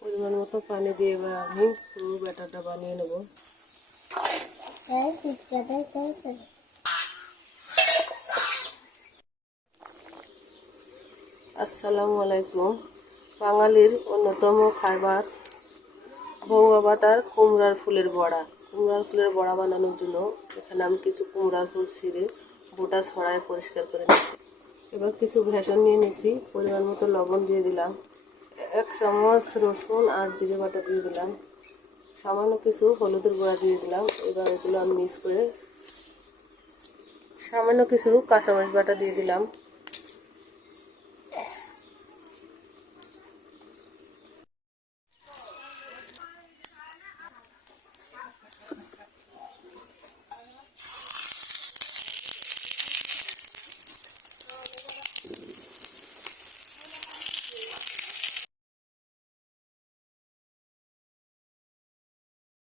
পরিমাণ মতো পানি দিয়ে এবার আমি পুরো ব্যাটারটা বানিয়ে নেব। আসসালামু আলাইকুম। বাঙালির অন্যতম খাবার বউয়া বাটার কুমড়ার ফুলের বড়া। কুমড়ার ফুলের বড়া বানানোর জন্য এখানে আমি কিছু কুমড়ার ফুল ছিঁড়ে বোটা ছড়ায় পরিষ্কার করে নিয়েছি। এবার কিছু ভেষণ নিয়ে নিয়েছি, পরিমাণ মতো লবণ দিয়ে দিলাম, 1 চামচ রসুন আর জিরে বাটা দিয়ে দিলাম, সামান্য কিছু হলুদের গুঁড়া দিয়ে দিলাম। এবার এগুলো আমি মিক্স করে সামান্য কিছু কাঁচামরিচ বাটা দিয়ে দিলাম,